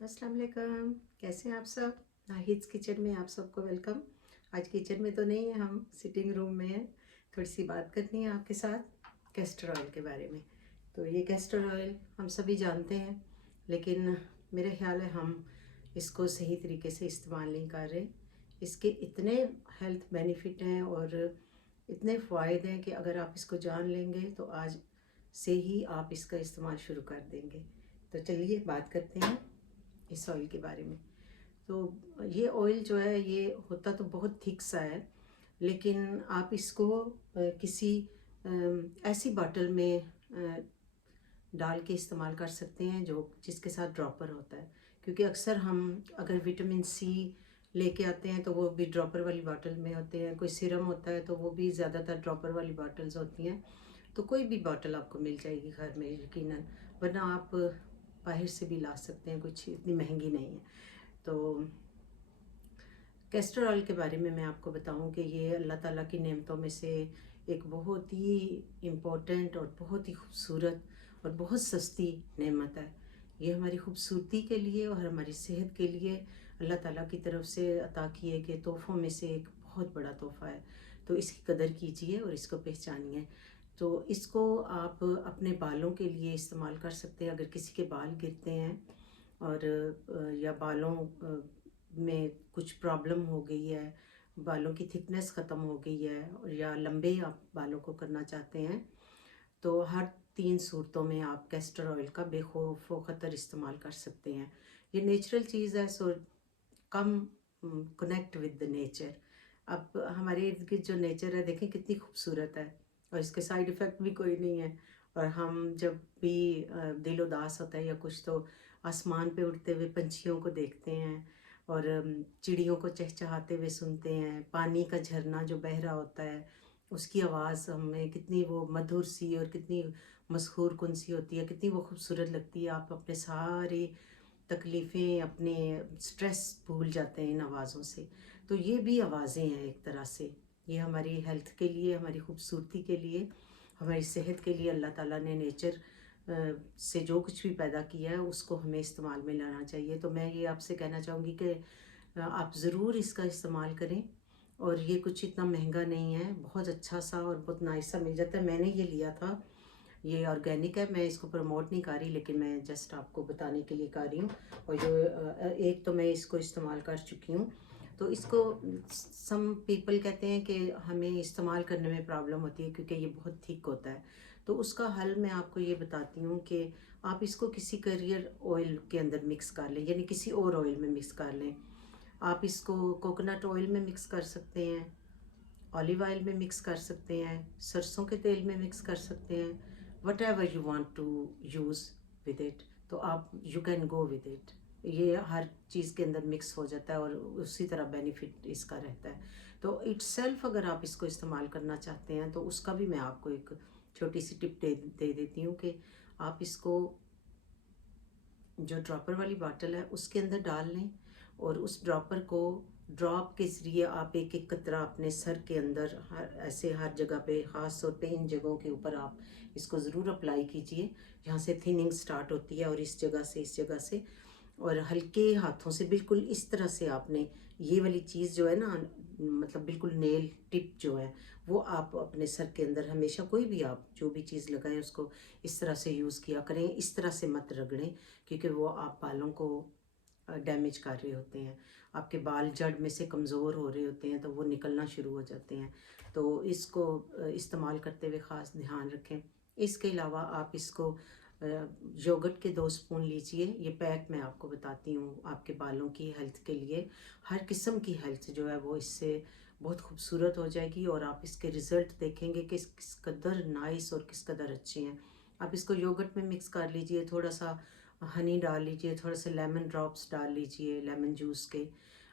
अस्सलाम वालेकुम। कैसे हैं आप सब? नाहिद्स किचन में आप सबको वेलकम। आज किचन में तो नहीं है, हम सिटिंग रूम में हैं। थोड़ी सी बात करनी है आपके साथ कैस्टर ऑयल के बारे में। तो ये कैस्टर ऑयल हम सभी जानते हैं, लेकिन मेरे ख्याल है हम इसको सही तरीके से इस्तेमाल नहीं कर रहे। इसके इतने हेल्थ बेनिफिट हैं और इतने फ़ायदे हैं कि अगर आप इसको जान लेंगे तो आज से ही आप इसका इस्तेमाल शुरू कर देंगे। तो चलिए बात करते हैं इस ऑयल के बारे में। तो ये ऑयल जो है, ये होता तो बहुत थिक सा है, लेकिन आप इसको किसी ऐसी बॉटल में डाल के इस्तेमाल कर सकते हैं जो जिसके साथ ड्रॉपर होता है। क्योंकि अक्सर हम अगर विटामिन सी लेके आते हैं तो वो भी ड्रॉपर वाली बॉटल में होते हैं, कोई सीरम होता है तो वो भी ज़्यादातर ड्रॉपर वाली बॉटल्स होती हैं। तो कोई भी बॉटल आपको मिल जाएगी घर में यकीनन, वरना आप बाहर से भी ला सकते हैं, कुछ इतनी महंगी नहीं है। तो कैस्टर ऑयल के बारे में मैं आपको बताऊं कि ये अल्लाह ताला की नेमतों में से एक बहुत ही इम्पोर्टेंट और बहुत ही खूबसूरत और बहुत सस्ती नेमत है। ये हमारी खूबसूरती के लिए और हमारी सेहत के लिए अल्लाह ताला की तरफ से अता किए गए तोहफ़ों में से एक बहुत बड़ा तोहफ़ा है। तो इसकी कदर कीजिए और इसको पहचानिए। तो इसको आप अपने बालों के लिए इस्तेमाल कर सकते हैं। अगर किसी के बाल गिरते हैं और या बालों में कुछ प्रॉब्लम हो गई है, बालों की थिकनेस ख़त्म हो गई है, और या लंबे आप बालों को करना चाहते हैं, तो हर 3 सूरतों में आप कैस्टर ऑयल का बेखौफ व ख़तर इस्तेमाल कर सकते हैं। ये नेचुरल चीज़ है, सो कम कनेक्ट विद द नेचर। अब हमारे इर्द गिर्द जो नेचर है, देखें कितनी खूबसूरत है और इसके साइड इफ़ेक्ट भी कोई नहीं है। और हम जब भी दिल उदास होता है या कुछ, तो आसमान पे उड़ते हुए पंछियों को देखते हैं और चिड़ियों को चहचहाते हुए सुनते हैं। पानी का झरना जो बह रहा होता है, उसकी आवाज़ हमें कितनी वो मधुर सी और कितनी मसहूर कुन सी होती है, कितनी वो खूबसूरत लगती है। आप अपने सारे तकलीफ़ें, अपने स्ट्रेस भूल जाते हैं इन आवाज़ों से। तो ये भी आवाज़ें हैं एक तरह से। ये हमारी हेल्थ के लिए, हमारी खूबसूरती के लिए, हमारी सेहत के लिए अल्लाह ताला ने नेचर से जो कुछ भी पैदा किया है उसको हमें इस्तेमाल में लाना चाहिए। तो मैं ये आपसे कहना चाहूँगी कि आप ज़रूर इसका इस्तेमाल करें। और ये कुछ इतना महंगा नहीं है, बहुत अच्छा सा और बहुत नाइस सा मिल जाता है। मैंने ये लिया था, ये ऑर्गेनिक है। मैं इसको प्रमोट नहीं कर रही, लेकिन मैं जस्ट आपको बताने के लिए कर रही हूँ। और जो एक तो मैं इसको इस्तेमाल कर चुकी हूँ। तो इसको सम पीपल कहते हैं कि हमें इस्तेमाल करने में प्रॉब्लम होती है क्योंकि ये बहुत थिक होता है। तो उसका हल मैं आपको ये बताती हूँ कि आप इसको किसी करियर ऑयल के अंदर मिक्स कर लें, यानी किसी और ऑयल में मिक्स कर लें। आप इसको कोकोनट ऑयल में मिक्स कर सकते हैं, ऑलिव ऑयल में मिक्स कर सकते हैं, सरसों के तेल में मिक्स कर सकते हैं, whatever you want to use with it. तो आप you can go with it. ये हर चीज़ के अंदर मिक्स हो जाता है और उसी तरह बेनिफिट इसका रहता है। तो इट्सेल्फ अगर आप इसको इस्तेमाल करना चाहते हैं तो उसका भी मैं आपको एक छोटी सी टिप दे देती हूँ कि आप इसको जो ड्रॉपर वाली बॉटल है उसके अंदर डाल लें, और उस ड्रॉपर को ड्रॉप के ज़रिए आप एक एक कतरा अपने सर के अंदर ऐसे हर जगह पे, ख़ास तौर पे इन जगहों के ऊपर आप इसको ज़रूर अप्लाई कीजिए जहाँ से थिनिंग स्टार्ट होती है, और इस जगह से इस जगह से, और हल्के हाथों से बिल्कुल इस तरह से आपने ये वाली चीज़ जो है ना, मतलब बिल्कुल नेल टिप जो है वो आप अपने सर के अंदर हमेशा, कोई भी आप जो भी चीज़ लगाएं उसको इस तरह से यूज़ किया करें। इस तरह से मत रगड़ें, क्योंकि वो आप बालों को डैमेज कर रहे होते हैं। आपके बाल जड़ में से कमज़ोर हो रहे होते हैं तो वो निकलना शुरू हो जाते हैं। तो इसको इस्तेमाल करते हुए ख़ास ध्यान रखें। इसके अलावा आप इसको योगर्ट के 2 स्पून लीजिए। ये पैक मैं आपको बताती हूँ आपके बालों की हेल्थ के लिए। हर किस्म की हेल्थ जो है वो इससे बहुत खूबसूरत हो जाएगी, और आप इसके रिज़ल्ट देखेंगे कि किस कदर नाइस और किस कदर अच्छे हैं। आप इसको योगर्ट में मिक्स कर लीजिए, थोड़ा सा हनी डाल लीजिए, थोड़ा सा लेमन ड्रॉप्स डाल लीजिए लेमन जूस के,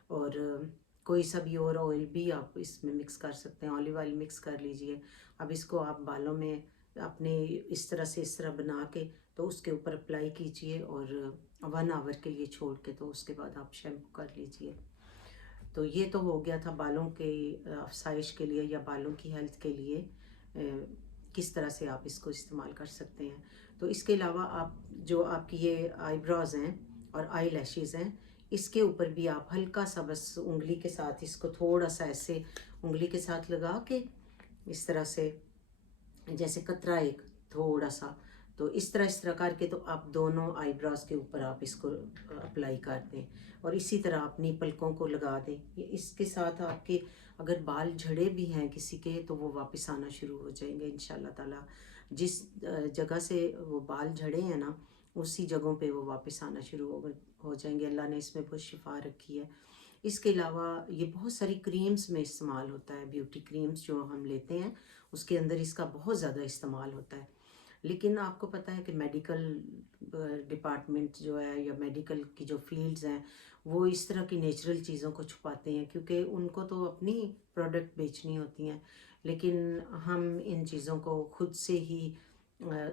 और कोई सा भी और ऑयल भी आप इसमें मिक्स कर सकते हैं, ऑलिव ऑयल मिक्स कर लीजिए। अब इसको आप बालों में अपने इस तरह से, इस तरह बना के, तो उसके ऊपर अप्लाई कीजिए और 1 आवर के लिए छोड़ के, तो उसके बाद आप शैम्पू कर लीजिए। तो ये तो हो गया था बालों के अफसाइश के लिए या बालों की हेल्थ के लिए किस तरह से आप इसको इस्तेमाल कर सकते हैं। तो इसके अलावा आप जो आपकी ये आईब्रोज़ हैं اور آئی لیشز ہیں، اس کے اوپر بھی آپ ہلکا سا بس انگلی کے ساتھ اس کو تھوڑا سا ایسے انگلی کے ساتھ لگا کے اس طرح سے جیسے قطرہ ایک تھوڑا سا، تو اس طرح کر کے تو آپ دونوں آئی براز کے اوپر آپ اس کو اپلائی کر دیں، اور اسی طرح اپنی پلکوں کو لگا دیں۔ اس کے ساتھ آپ کے اگر بال جھڑے بھی ہیں کسی کے تو وہ واپس آنا شروع ہو جائیں گے انشاءاللہ تعالیٰ۔ جس جگہ سے وہ بال جھڑے ہیں نا اسی جگہوں پہ وہ واپس آنا شروع ہو جائیں گے۔ اللہ نے اس میں بہت شفا رکھی ہے۔ اس کے علاوہ یہ بہت ساری کریمز میں استعمال ہوتا ہے، بیوٹی کریمز جو ہم لیتے ہیں اس کے اندر اس کا بہت زیادہ استعمال ہوتا ہے، لیکن آپ کو پتہ ہے کہ میڈیکل ڈپارٹمنٹ جو ہے یا میڈیکل کی جو فیلڈز ہیں وہ اس طرح کی نیچرل چیزوں کو چھپاتے ہیں کیونکہ ان کو تو اپنی پروڈکٹ بیچنی ہوتی ہیں، لیکن ہم ان چیزوں کو خود سے ہی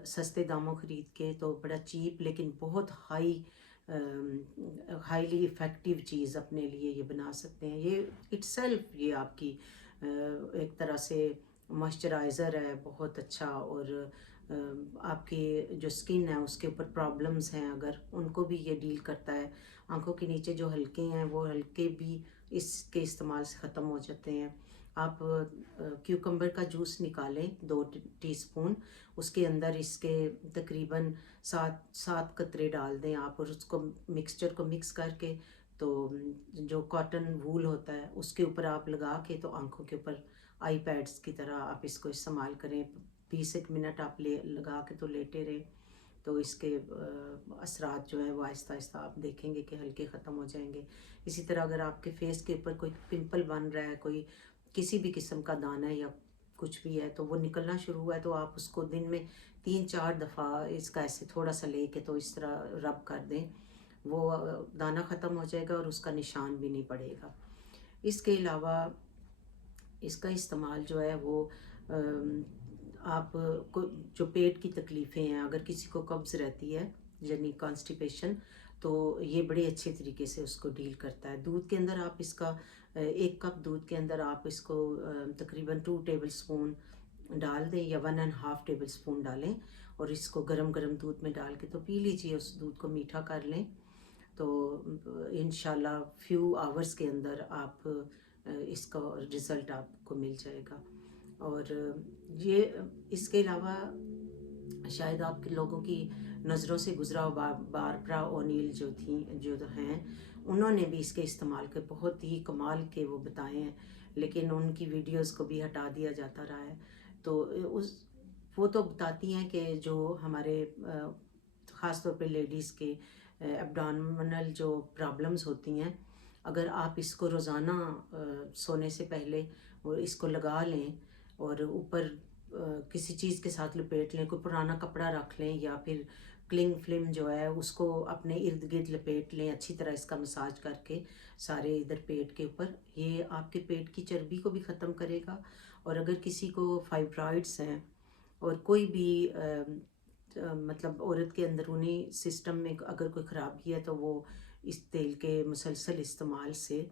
سستے داموں خرید کے تو بڑا چیپ لیکن بہت ہائیلی افیکٹو چیز اپنے لیے یہ بنا سکتے ہیں۔ یہ اٹ سیلف یہ آپ کی ایک طرح سے موئسچرائزر ہے بہت اچھا، اور آپ کی جو سکن ہے اس کے اوپر پرابلمز ہیں اگر ان کو بھی یہ ڈیل کرتا ہے۔ آنکھوں کے نیچے جو حلقے ہیں وہ حلقے بھی اس کے استعمال سے ختم ہو جاتے ہیں۔ آپ کیوکمبر کا جوس نکالیں 2 ٹی اسپون، اس کے اندر اس کے تقریباً 7 قطرے ڈال دیں آپ، اور اس کو مکسچر کو مکس کر کے تو جو کاٹن وول ہوتا ہے اس کے اوپر آپ لگا کے تو آنکھوں کے اوپر آئی پیڈس کی طرح آپ اس کو استعمال کریں۔ 20 منٹ آپ لگا کے تو لیٹے رہیں تو اس کے اثرات جو ہیں وہ آہستہ آہستہ آپ دیکھیں گے کہ ہلکے ختم ہو جائیں گے۔ اسی طرح اگر آپ کے فیس کے اوپر کوئی پمپل بن رہا ہے، کوئی کسی بھی قسم کا دانہ یا کچھ بھی ہے تو وہ نکلنا شروع ہوا ہے تو آپ اس کو دن میں 3-4 دفعہ اس کا ایسے تھوڑا سا لے کے تو اس طرح رب کر دیں، وہ دانہ ختم ہو جائے گا اور اس کا نشان بھی نہیں پڑے گا۔ اس کے علاوہ اس کا استعمال جو ہے وہ آپ کو جو پیٹ کی تکلیفیں ہیں، اگر کسی کو قبض رہتی ہے یعنی کانسٹیپیشن، تو یہ بڑے اچھے طریقے سے اس کو ڈیل کرتا ہے۔ دودھ کے اندر آپ اس کا 1 کپ دودھ کے اندر آپ اس کو تقریباً 2 ٹیبل سپون ڈال دیں یا 1.5 ٹیبل سپون ڈالیں، اور اس کو گرم دودھ میں ڈال کے تو پی لیجیے، اس دودھ کو میٹھا کر لیں تو انشاءاللہ فیو آورز کے اندر آپ اس کا رزلٹ آپ کو مل جائے گا۔ اور یہ اس کے علاوہ شاید آپ کے لوگوں کی نظروں سے گزرا باربرا اونیل جو ہیں انہوں نے بھی اس کے استعمال کے بہت ہی کمال کے وہ بتائے ہیں، لیکن ان کی ویڈیوز کو بھی ہٹا دیا جاتا رہا ہے۔ تو وہ تو بتاتی ہیں کہ جو ہمارے خاص طور پہ لیڈیز کے ایبڈومینل جو پرابلمز ہوتی ہیں، اگر آپ اس کو روزانہ سونے سے پہلے وہ اس کو لگا لیں اور اوپر کسی چیز کے ساتھ لپیٹ لیں، کوئی پرانا کپڑا رکھ لیں یا پھر کلنگ فلم جو ہے اس کو اپنے ارد گرد لپیٹ لیں اچھی طرح اس کا مساج کر کے سارے ادھر پیٹ کے اوپر، یہ آپ کے پیٹ کی چربی کو بھی ختم کرے گا۔ اور اگر کسی کو فائبرائڈس ہیں اور کوئی بھی مطلب عورت کے اندرونی سسٹم میں اگر کوئی خرابی ہے تو وہ اس تیل کے مسلسل استعمال سے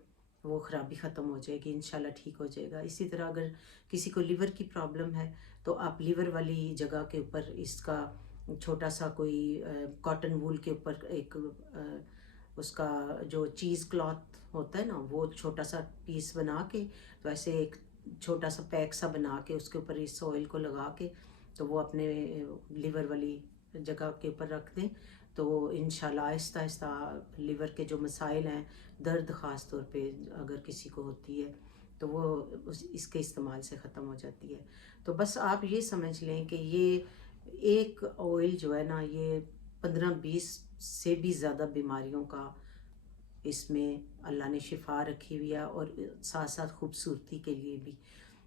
وہ خرابی ختم ہو جائے گی، انشاءاللہ ٹھیک ہو جائے گا۔ اسی طرح اگر کسی کو لیور کی پرابلم ہے تو آپ لیور والی جگہ کے اوپر اس کا چھوٹا سا کوئی کاٹن وول کے اوپر ایک اس کا جو چیز کلاتھ ہوتا ہے نا وہ چھوٹا سا پیس بنا کے تو ایسے ایک چھوٹا سا پیک سا بنا کے اس کے اوپر اس آئل کو لگا کے تو وہ اپنے لیور والی جگہ کے اوپر رکھ دیں تو انشاءاللہ آہستہ آہستہ لیور کے جو مسائل ہیں، درد خاص طور پہ اگر کسی کو ہوتی ہے تو وہ اس کے استعمال سے ختم ہو جاتی ہے۔ تو بس آپ یہ سمجھ لیں کہ یہ ایک آئل جو ہے نا یہ 15-20 سے بھی زیادہ بیماریوں کا اس میں اللہ نے شفا رکھی ہوئی ہے، اور ساتھ ساتھ خوبصورتی کے لیے بھی۔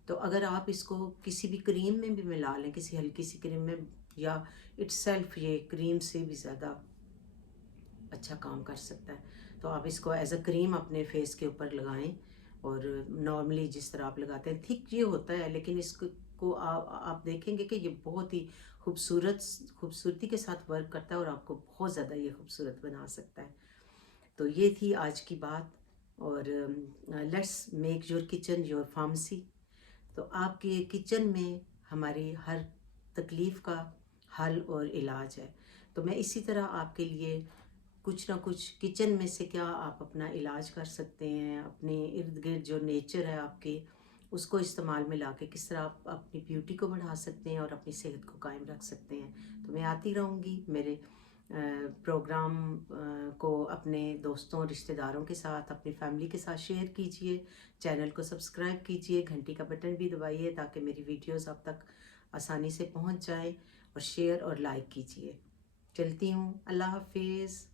تو اگر آپ اس کو کسی بھی کریم میں بھی ملا لیں، کسی ہلکی سی کریم میں، یا اٹ سیلف یہ کریم سے بھی زیادہ اچھا کام کر سکتا ہے، تو آپ اس کو ایز اے کریم اپنے فیس کے اوپر لگائیں، اور نارملی جس طرح آپ لگاتے ہیں تھک یہ ہوتا ہے، لیکن اس کو آپ دیکھیں گے کہ یہ بہت ہی خوبصورتی کے ساتھ ورک کرتا ہے اور آپ کو بہت زیادہ یہ خوبصورت بنا سکتا ہے۔ تو یہ تھی آج کی بات، اور let's make your kitchen your pharmacy. تو آپ کے کچن میں ہماری ہر تکلیف کا حل اور علاج ہے۔ تو میں اسی طرح آپ کے لیے کچھ نہ کچھ کچن میں سے کیا آپ اپنا علاج کر سکتے ہیں، اپنے ارد گرد جو نیچر ہے آپ کے اس کو استعمال میں لا کے کس طرح آپ اپنی بیوٹی کو بڑھا سکتے ہیں اور اپنی صحت کو قائم رکھ سکتے ہیں۔ تو میں آتی رہوں گی، میرے پروگرام کو اپنے دوستوں رشتہ داروں کے ساتھ، اپنی فیملی کے ساتھ شیئر کیجئے، چینل کو سبسکرائب کیجئے، گھنٹی کا بٹن بھی دبائیے تاکہ میری ویڈیوز آپ تک آسانی سے پہنچ جائیں، اور شیئر اور لائک کیجئے۔ چلتی ہوں، اللہ حافظ۔